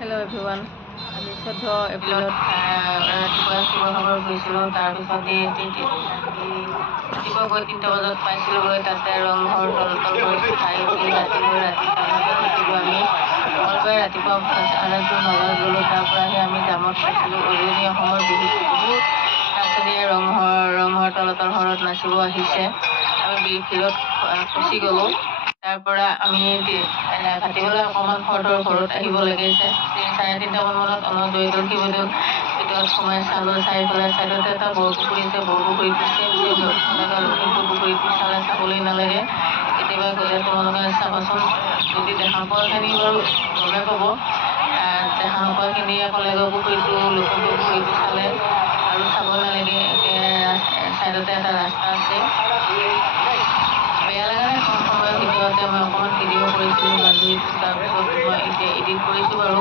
Hello' everyone, আমি 14 এপ্ৰিলত ৰাতিপুৱা শিৱসাগৰ গৈছিলোঁ। তাৰপিছত ৰাতিপুৱা গৈ 3টা বজাত পাইছিলোঁগৈ। তাতে ৰংঘৰ তল কৰি খাই উঠি ৰাতি তাতে থাকিলোঁ আমি। মঙলবাৰে ৰাতিপুৱা 9:30 গ'লোঁ। তাৰ পৰা আহি আমি জামত গৈছিলোঁ। উজনি অসমৰ বিহুটো বহুত নাচনীয়ে ৰংঘৰ তলাতল ঘৰত নাচিব আহিছে। আমি ভিৰত ফচি গ'লোঁ। তাৰ পৰা আমি ভাটিবেলা অকণমান খৰধৰ ঘৰত আহিব লাগিছে। 3:30 মানত আমাৰ জয়দৌল শিৱদৌল ভিতৰত সোমাই চালোঁ। চাই পেলাই ছাইডতে এটা বৰপুখুৰী আছে। বৰপুখুৰীটো লখিমপুৰ পুখুৰীটো চাবলৈ নালাগে। কেতিয়াবা গ'লে তোমালোকে চাবাচোন, যদি দেখা পোৱাখিনি বাৰু গমেই পাব। দেখা নোপোৱাখিনি কলেগৰ পুখুৰীটো লখিমপুৰ পুখুৰীটো চালে আৰু চাব নালাগে। ছাইডতে এটা ৰাস্তা আছে। বেয়া লগা নাই, কম সময়ৰ ভিতৰতে মই অকণমান ভিডিঅ' কৰিছিলোঁ বান্ধৱীটো। তাৰপিছত মই এতিয়া এডিট কৰিছোঁ বাৰু।